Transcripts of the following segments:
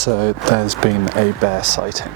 So there's been a bear sighting.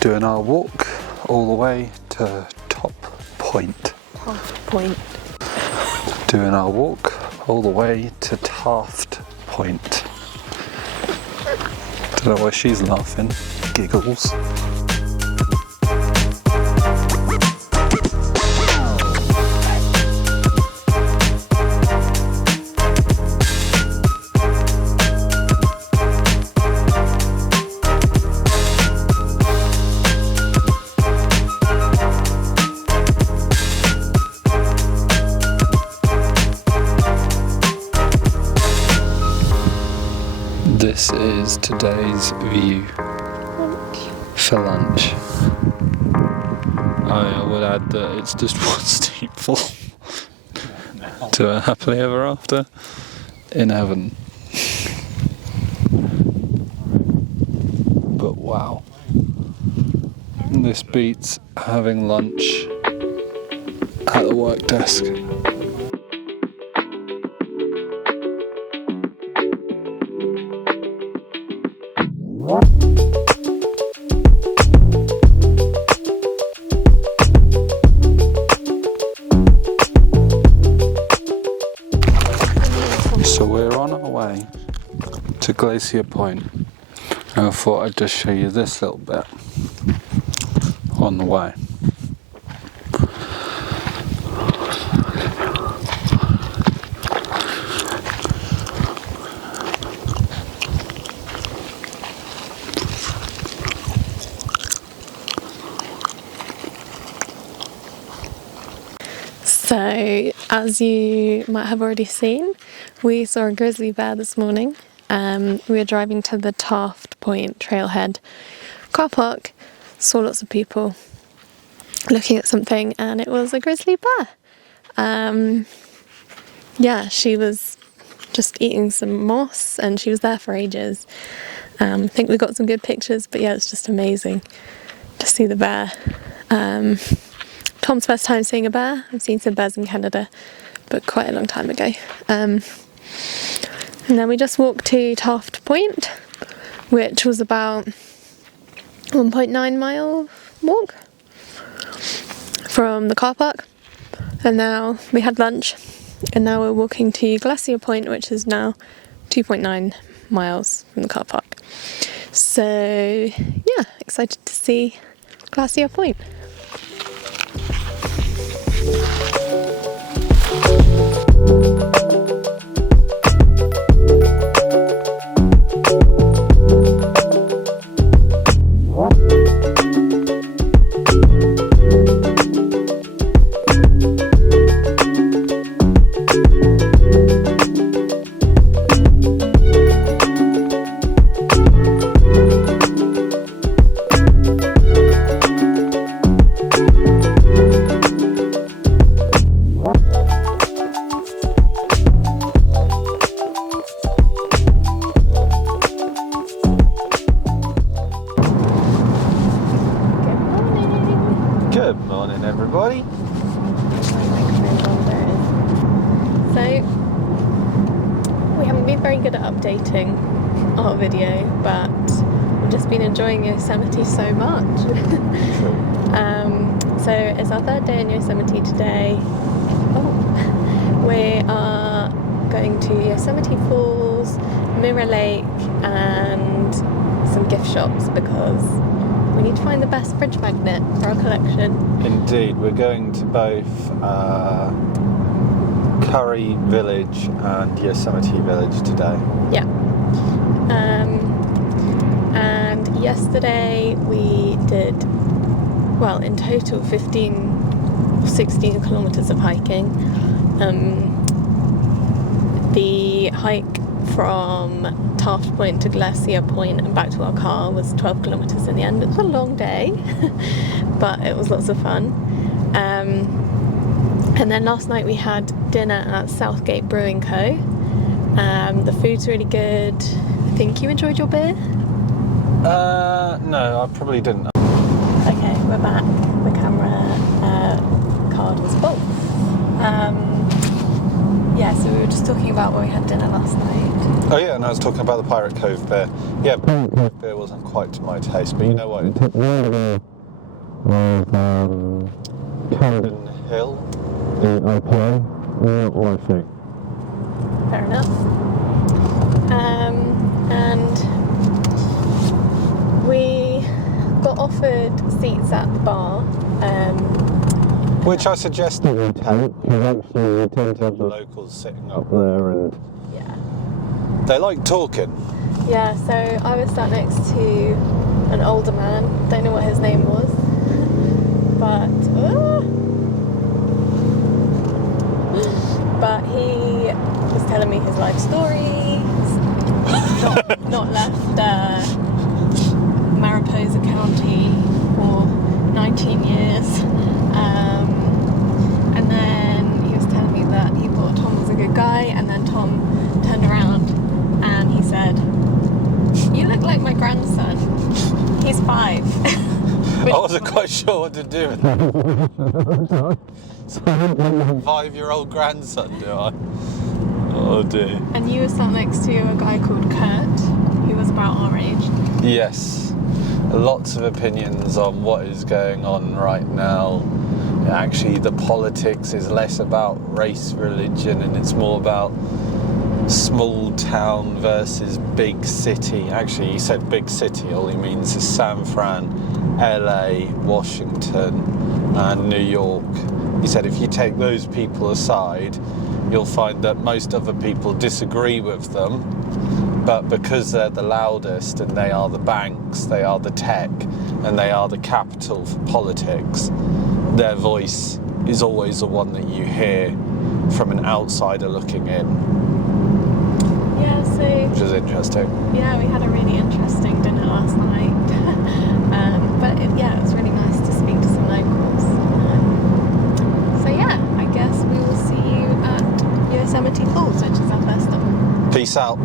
Doing our walk all the way to Top Point. Taft Point. Doing our walk all the way to Taft Point. Don't know why she's laughing. Giggles. This is today's view for lunch. I would add that it's just one steep fall to a happily ever after in heaven. But wow, this beats having lunch at the work desk. So we're on our way to Glacier Point, and I thought I'd just show you this little bit on the way. So, as you might have already seen, we saw a grizzly bear this morning. We were driving to the Taft Point trailhead car park, saw lots of people looking at something, and it was a grizzly bear. Yeah, she was just eating some moss, and she was there for ages. I think we got some good pictures, but yeah, it's just amazing to see the bear. Tom's first time seeing a bear. I've seen some bears in Canada, but quite a long time ago. And then we just walked to Taft Point, which was about 1.9 mile walk from the car park. And now we had lunch, and now we're walking to Glacier Point, which is now 2.9 miles from the car park. So yeah, excited to see Glacier Point. Good morning, everybody. So, we haven't been very good at updating our video, but we've just been enjoying Yosemite so much. So it's our third day in Yosemite today. We are going to Yosemite Falls, Mirror Lake, and some gift shops because we need to find the best fridge magnet for our collection. Indeed, we're going to both Curry Village and Yosemite Village today. Yeah. And yesterday we did, well, in total 15 or 16 kilometres of hiking. The hike from Taft Point to Glacier Point and back to our car was 12 kilometres in the end. It was a long day, but it was lots of fun. And then last night we had dinner at Southgate Brewing Co. The food's really good. I think you enjoyed your beer? No, I probably didn't. Okay, we're back. The camera card was full. Yeah, so we were just talking about where we had dinner last night. Oh yeah, and I was talking about the Pirate Cove beer. Yeah, Pirate Cove beer wasn't quite to my taste, but you know what? It took me with Camden Hill, the IPA, not my thing. Fair enough. And we got offered seats at the bar. Which I suggested we take, because actually you tend to have the locals sitting up there and Yeah. they like talking. Yeah, so I was sat next to an older man, don't know what his name was, but he was telling me his life story. He's not left Mariposa County for 19 years. And then he was telling me that he thought Tom was a good guy, and then Tom turned around and he said, "You look like my grandson. He's 5." I wasn't quite sure what to do with that. So I look like my 5-year-old grandson, do I? Oh dear. And you were sat next to a guy called Kurt, who was about our age. Yes. Lots of opinions on what is going on right now. Actually, the politics is less about race, religion, and it's more about small town versus big city. Actually, he said big city, all he means is San Fran, LA, Washington, and New York. He said if you take those people aside, you'll find that most other people disagree with them, but because they're the loudest and they are the banks, they are the tech, and they are the capital for politics, their voice is always the one that you hear from an outsider looking in. Yeah, so... Which is interesting. Yeah, we had a really interesting dinner last night. But it was really nice to speak to some locals. So yeah, I guess we will see you at Yosemite Falls, which is our first stop. Peace out.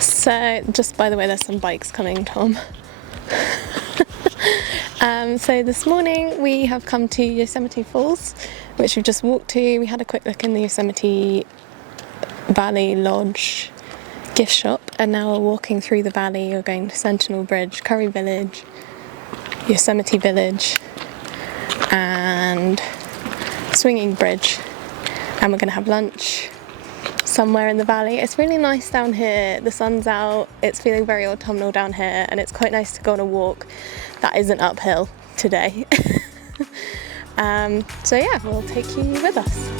So, just by the way, there's some bikes coming, Tom. So this morning we have come to Yosemite Falls, which we've just walked to. We had a quick look in the Yosemite Valley Lodge gift shop, and now we're walking through the valley. We're going to Sentinel Bridge, Curry Village, Yosemite Village, and Swinging Bridge, and we're going to have lunch somewhere in the valley. It's really nice down here. The sun's out, it's feeling very autumnal down here, and it's quite nice to go on a walk that isn't uphill today. So yeah, we'll take you with us.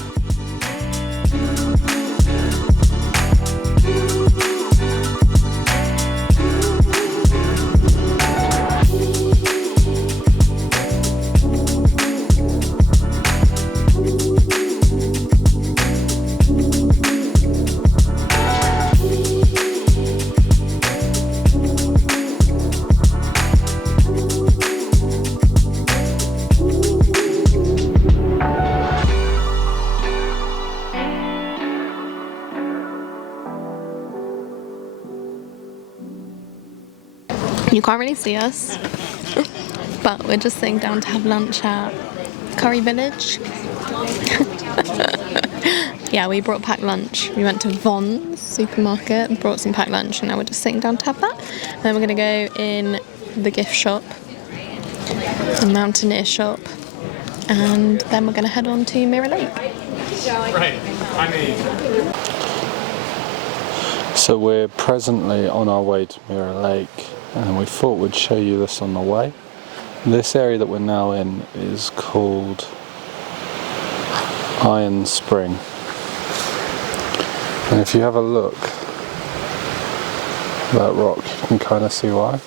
You can't really see us, but we're just sitting down to have lunch at Curry Village. Yeah, we brought packed lunch. We went to Vons supermarket, brought some packed lunch, and now we're just sitting down to have that. And then we're going to go in the gift shop, the Mountaineer shop, and then we're going to head on to Mirror Lake. Right, So we're presently on our way to Mirror Lake, and we thought we'd show you this on the way. This area that we're now in is called Iron Spring. And if you have a look at that rock, you can kind of see why.